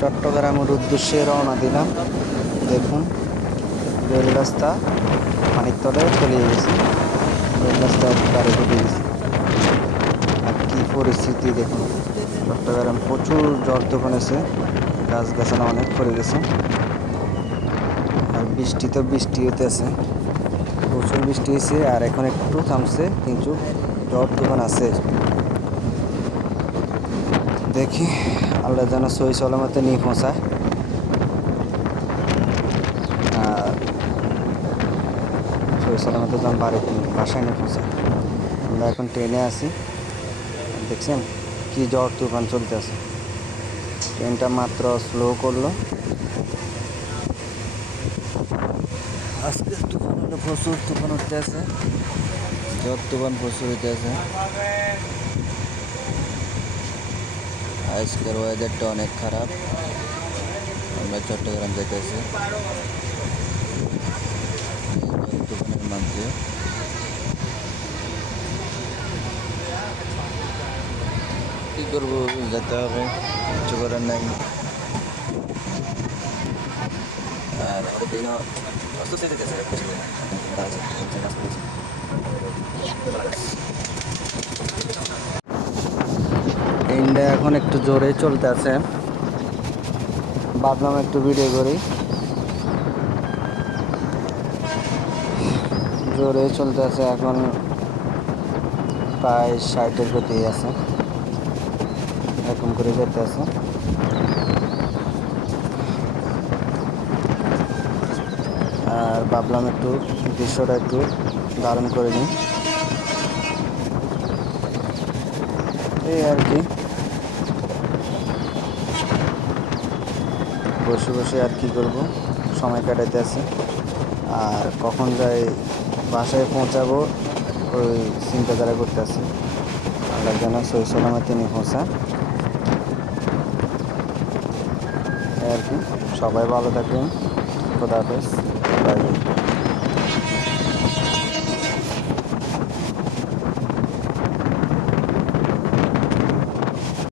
চট্টগ্রামের উদ্দেশ্যে রওনা দিলাম। দেখুন, রেল রাস্তা পানির তলে চলে গেছি। রেল রাস্তা একবারে ঢুকে গেছি। আর কী পরিস্থিতি দেখুন, চট্টগ্রাম প্রচুর জ্বর তুফান এসে গাছ গাছালা অনেক পড়ে গেছে। আর বৃষ্টি তো বৃষ্টি হতেছে প্রচুর বৃষ্টি হয়েছে আর এখন একটু থামছে, কিন্তু জ্বর তুফান আছে। দেখি, আল্লাহ যেন সই সলামতে নিয়ে পৌঁছায়। আর সই সলামতে যেন বাড়িতে বাসায় নিয়ে পৌঁছায়। আমরা এখন ট্রেনে আছি। দেখছেন কি জ্বর তুফান চলতে চলতেছে। ট্রেনটা মাত্র স্লো করল। আজকে তুফান হলে প্রচুর তুফান উঠতে আছে জ্বর তুফান প্রচুর হইতে আছে আজকের ওয়েদারটা অনেক খারাপ আমরা চট্টগ্রাম যেতেছি তুফানের মধ্যে কি করব যেতে হবে কিছু করার নাই আর ওদিনও ইন্ডিয়া এখন একটু জোরে চলতে আছে। ভাবলাম একটু ভিডিও করি। জোরে চলতে আছে এখন প্রায় ষাটের গতি আছে। এরকম করে যেতে আছে। আর ভাবলাম একটু দৃশ্যটা একটু ধারণ করে নিই। এই আর কি। বসে বসে আর কি করব? সময় কাটাতে আছে। আর কখন যাই, বাসায় পৌঁছাবো, ওই চিন্তাধারা করতে আছে। আল্লাহ যেন সই সালামে তিনি পৌঁছা এই আর কি। সবাই ভালো থাকবেন। খোদা হাফেজ। বাই।